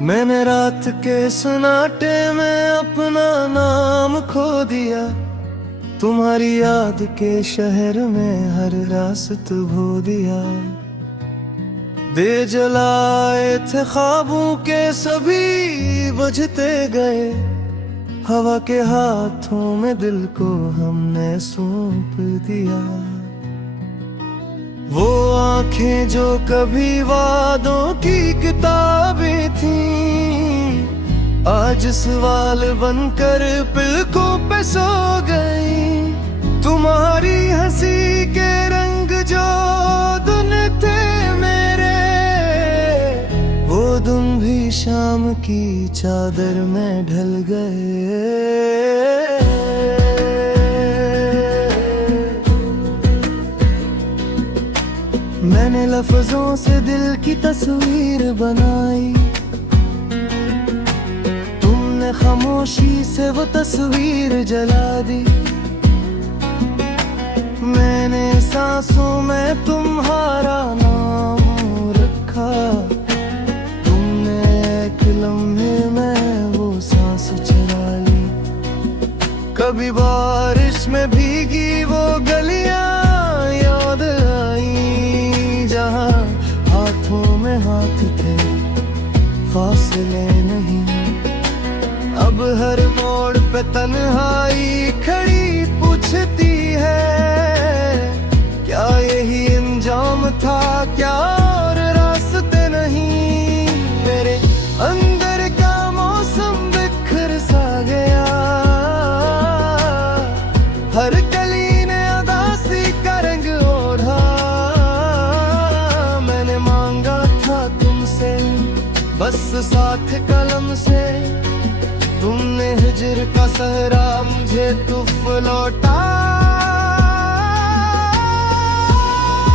मैंने रात के सन्नाटे में अपना नाम खो दिया। तुम्हारी याद के शहर में हर रास्त भो दिया। दे जलाए थे ख्वाबों के सभी बुझते गए। हवा के हाथों में दिल को हमने सौंप दिया। वो आंखें जो कभी वादों की किताबें थीं, आज सवाल बनकर पलकों पे सो गई। तुम्हारी हंसी के रंग जो दिन थे मेरे, वो दिन भी शाम की चादर में ढल गए। मैंने लफ्जों से दिल की तस्वीर बनाई। तुमने खामोशी से वो तस्वीर जला दी। मैंने सांसों में तुम्हारा नाम रखा। तुमने एक लम्हे में वो सांस चुरा ली। कभी बारिश में भीगी वो गलियां याद आई, जहां हाथों में हाथ थे फासले नहीं। अब हर मोड़ पे तन्हाई खड़ी पूछती है, क्या यही अंजाम था, क्या और रास्ते नहीं। मेरे अंदर का मौसम बिखर सा गया। हर कली ने उदासी का रंग ओढ़ा। मैंने मांगा था तुमसे बस साथ कलम से। तुमने हिजर का सहरा मुझे तुफ लौटा।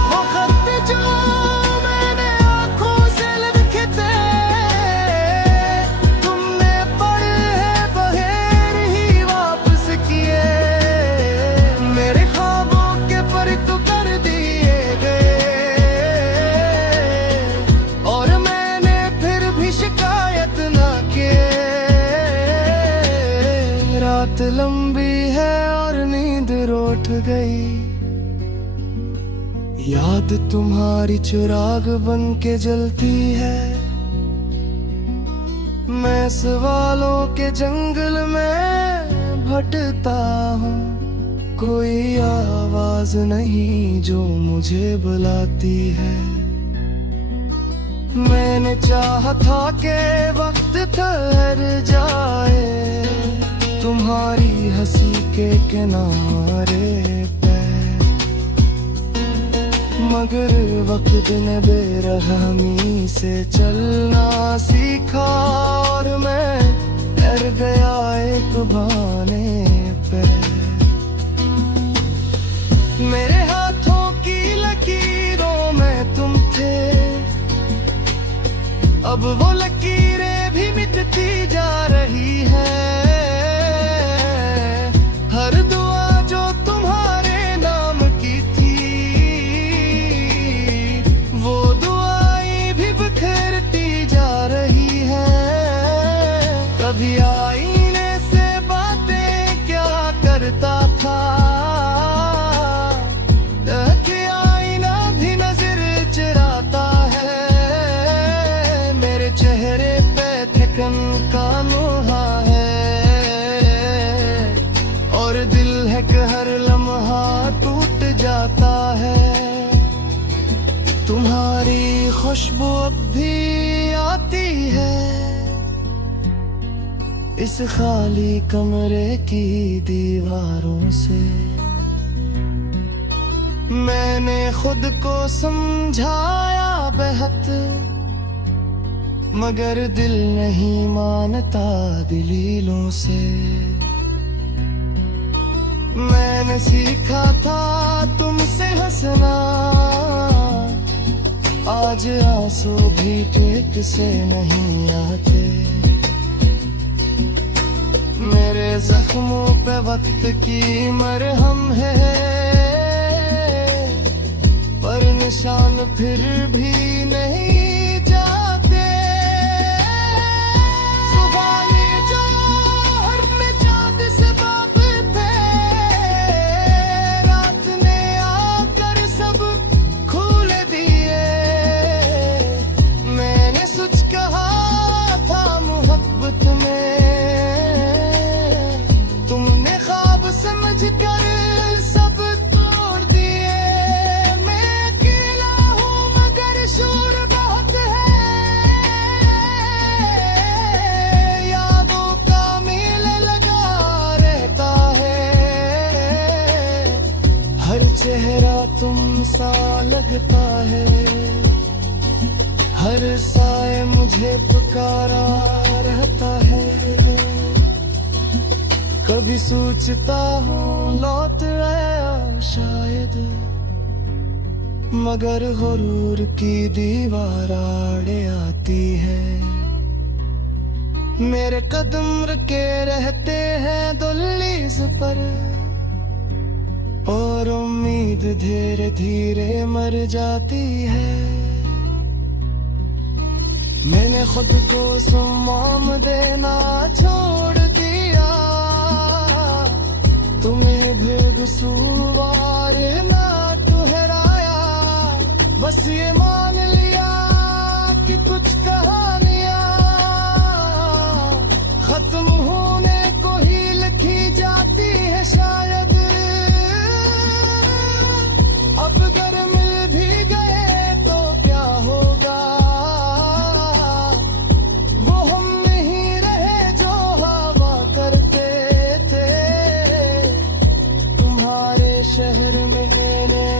वो खत जो मैंने आँखों से लिखे थे, तुमने पढ़े हैं बगैर ही वापस किए। मेरे ख्वाबों के परित कर दिए गए, और मैंने फिर भी शिकायत ना की। रात लंबी है और नींद रूठ गई। याद तुम्हारी चिराग बन के जलती है। मैं सवालों के जंगल में भटकता हूँ। कोई आवाज नहीं जो मुझे बुलाती है। मैंने चाहा था कि वक्त ठहर जाए तुम्हारी हंसी के किनारे पे, मगर वक्त ने बेरहमी से चलना सीखा। और मैं डर गया एक बहाने पे। मेरे हाथों की लकीरों में तुम थे, अब वो लकीरें भी मिटती जा रही है। हर दुआ जो तुम्हारे नाम की थी, वो दुआएं भी बिखरती जा रही है। कभी आईने से बातें क्या करता था, कि आईना भी नजर चुराता है। मेरे चेहरे पे थकन का नोहा है, और दिल है कि हर लम्हा टूट जाता है। तुम्हारी खुशबू अब भी आती है इस खाली कमरे की दीवारों से। मैंने खुद को समझाया बेहद, मगर दिल नहीं मानता दलीलों से। मैंने सीखा था तुमसे हंसना, आज आंसू भी ठीक से नहीं आते। मेरे जख्मों पे वक्त की मरहम है, पर निशान फिर भी नहीं जाते। सा लगता है, हर साए मुझे पुकारा रहता है। कभी सोचता हूँ लौट आया शायद, मगर गुरूर की दीवार आड़े आती है। मेरे कदम रुके रहते हैं दहलीज पर, और उम्मीद धीरे धीरे मर जाती है। मैंने खुद को सुमाम देना छोड़ दिया, तुम्हें भी कसूरवार ना ठहराया। बस ये मान लिया कि कुछ कहानियां खत्म होने को ही लिखी जाती है शायद। अब अगर मिल भी गए तो क्या होगा, वो हम नहीं रहे जो हवा करते थे। तुम्हारे शहर में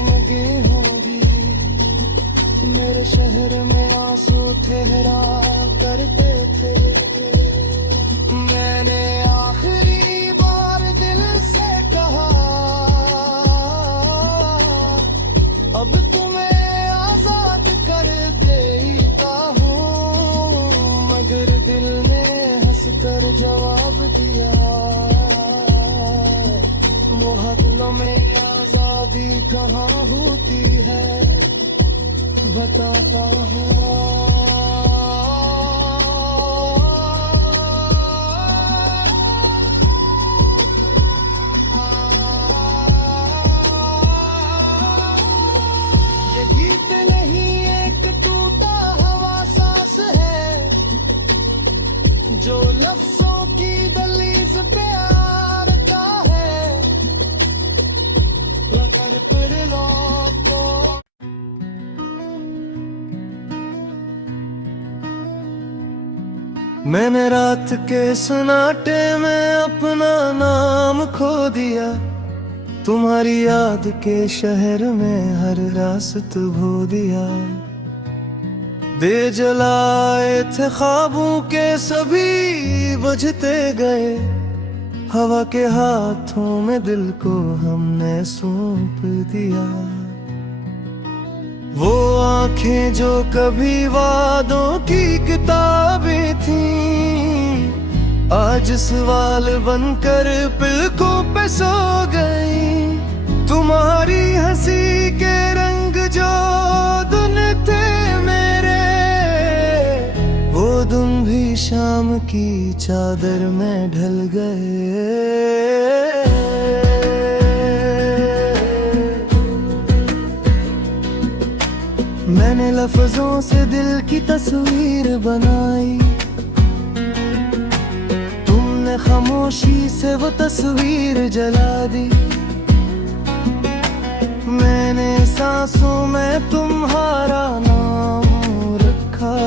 नगी होंगी, मेरे शहर में आंसू ठहरा करते थे। मैंने आखिरी बार दिल से कहा, अब तुम्हें आजाद कर देता हूँ, मगर दिल ने हंसकर जवाब दिया, मुहल्लों में आजादी कहाँ होती है, बताता हूँ। गीत नहीं एक टूटा हवा सांस है, जो लफ्जों की दहलीज पे आ रखा है। लगन पर लौटो, मैंने रात के सन्नाटे में अपना नाम खो दिया। तुम्हारी याद के शहर में हर रास्त भो दिया। दे जलाए थे ख्वाबों के सभी बुझते गए, हवा के हाथों में दिल को हमने सौंप दिया। वो आंखें जो कभी वादों की किताबें थीं, आज सवाल बनकर पलकों पे सो गई। तुम्हारी हंसी के रंग जो धुन थे मेरे, वो धुन भी शाम की चादर में ढल गए। मैंने लफ्जों से दिल की तस्वीर बनाई, तुमने खामोशी से वो तस्वीर जला दी। मैंने सांसों में तुम्हारा नाम रखा,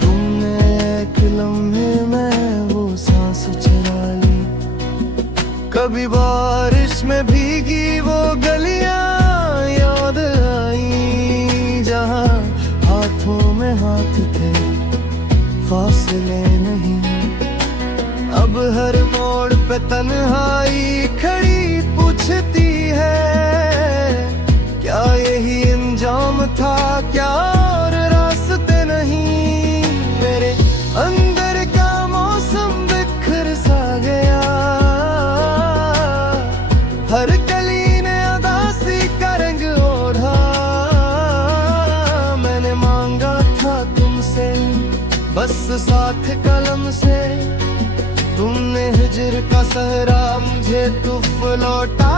तुमने एक लम्हे में वो सांस चुरा ली। कभी बारिश में भीगी वो गलियां याद आई, जहां हाथों में हाथ थे फासले नहीं। अब हर मोड़ पे तन्हाई खड़ी पूछती है, क्या यही अंजाम था, क्या और रास्ते नहीं। मेरे अंदर का मौसम बिखर सा गया, हर कली ने उदासी का रंग ओढ़ा। मैंने मांगा था तुमसे बस साथ कलम से, तुमने हिजर का सहरा मुझे तुफ लौटा।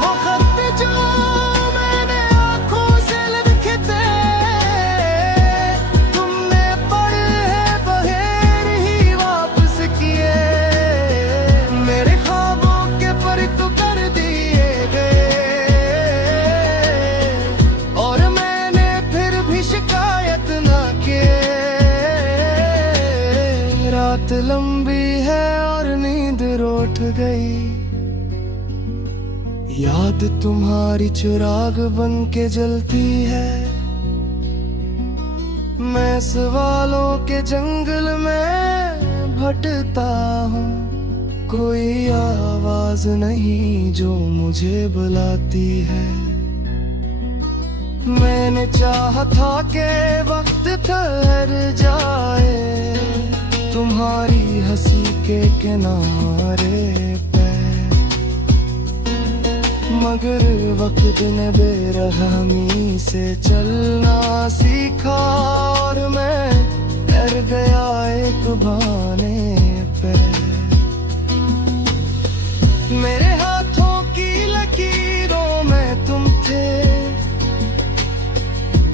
वो खत जो मैंने आंखों से लिखे थे, तुमने पढ़े हैं बगैर ही वापस किए। मेरे ख्वाबों के पर तो कर दिए गए, और मैंने फिर भी शिकायत ना की। रात लंबी है और नींद रूठ गई, याद तुम्हारी चिराग बन के जलती है। मैं सवालों के जंगल में भटकता हूँ, कोई आवाज नहीं जो मुझे बुलाती है। मैंने चाहा था कि वक्त ठहर जाए तुम्हारी हंसी के किनारे पे, मगर वक्त ने बेरहमी से चलना सीखा और मैं डर गया एक बहाने पे। मेरे हाथों की लकीरों में तुम थे,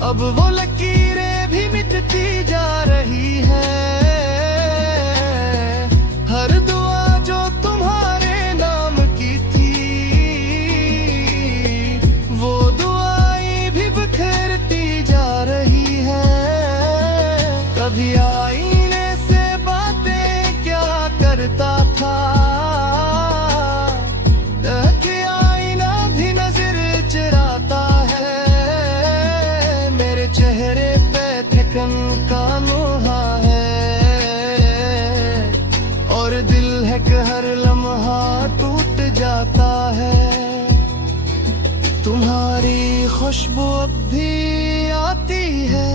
अब वो लकीरें भी मिटती जा रही है। हर दुआ जो तुम्हारे नाम की थी, वो दुआएं भी बिखरती जा रही है। कभी आईने से बातें क्या करता था, आईना भी नजर चुराता है। चेहरे पे थकन का नोहा है और दिल है कि हर लम्हा टूट जाता है। तुम्हारी खुशबू अब भी आती है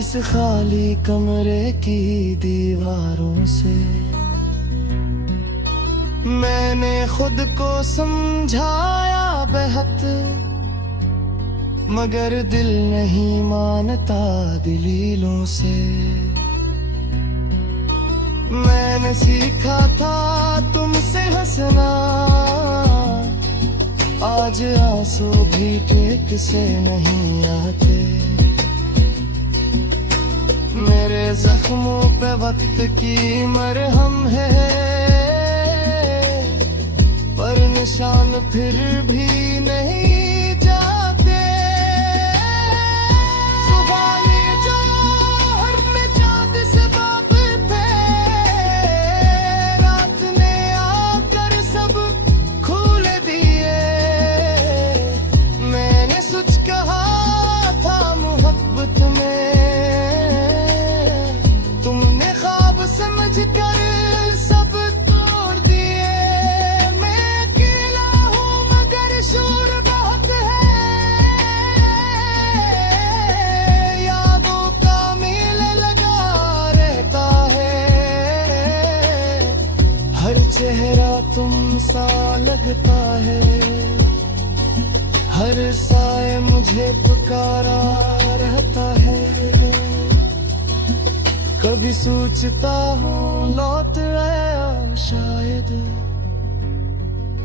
इस खाली कमरे की दीवारों से। मैंने खुद को समझाया बेहद, मगर दिल नहीं मानता दलीलों से। मैंने सीखा था तुमसे हंसना, आज आंसू भी टेक से नहीं आते। मेरे जख्मों पे वक्त की मरहम है, पर निशान फिर भी नहीं सब तोड़ दिए। मैं अकेला हूँ मगर शोर बहुत है, यादों का मेला लगा रहता है। हर चेहरा तुम सा लगता है, हर साए मुझे पुकारा रहता है। कभी सोचता हूँ लौट आया शायद,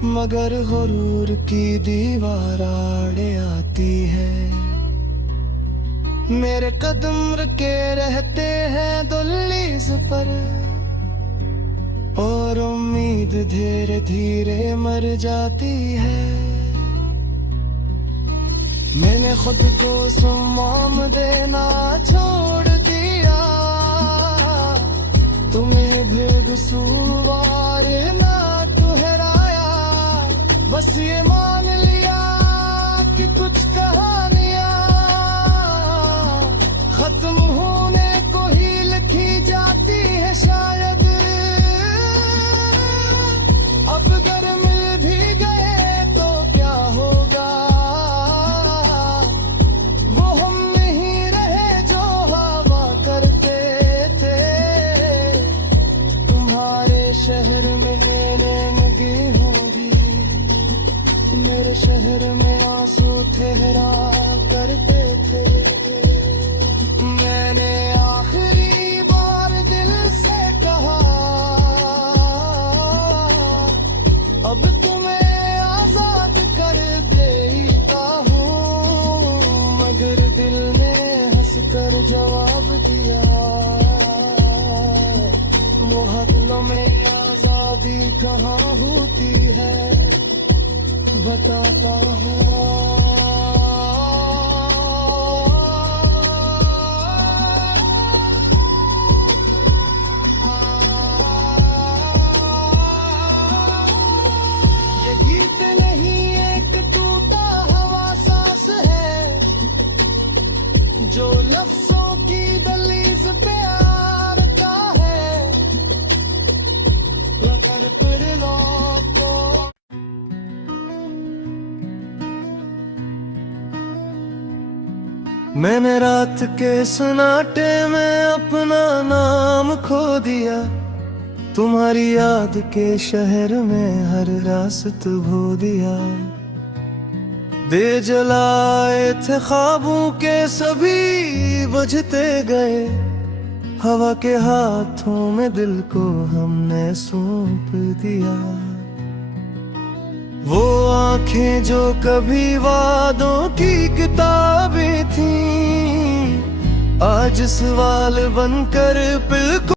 मगर गुरूर की दीवार आड़े आती है। मेरे कदम रुके रहते हैं दहलीज पर, और उम्मीद धीरे धीरे मर जाती है। मैंने खुद को सुमाम देना छोड़ दिया, तुम्हें भी कसूरवार ना ठहराया। बस ये मान लिया कि कुछ कहानियां खत्म होने को ही लिखी जाती है शायद। अब अगर मिल भी गए तो क्या होगा, वो हम नहीं रहे जो हवा करते थे। तुम्हारे शहर में नगी होंगी, मेरे शहर में आंसू ठहरा करते थे। मैंने आखिरी बार दिल से कहा, अब तुम्हें आजाद कर देता हूँ, मगर दिल ने हंसकर जवाब दिया। वो हथलों में आजादी कहाँ होती है, बताता हूँ। मैंने रात के सन्नाटे में अपना नाम खो दिया, तुम्हारी याद के शहर में हर रास्त भो दिया। दे जलाए थे ख्वाबों के सभी बुझते गए, हवा के हाथों में दिल को हमने सौंप दिया। वो आंखें जो कभी वादों की किताबें थीं, आज सवाल बनकर पिल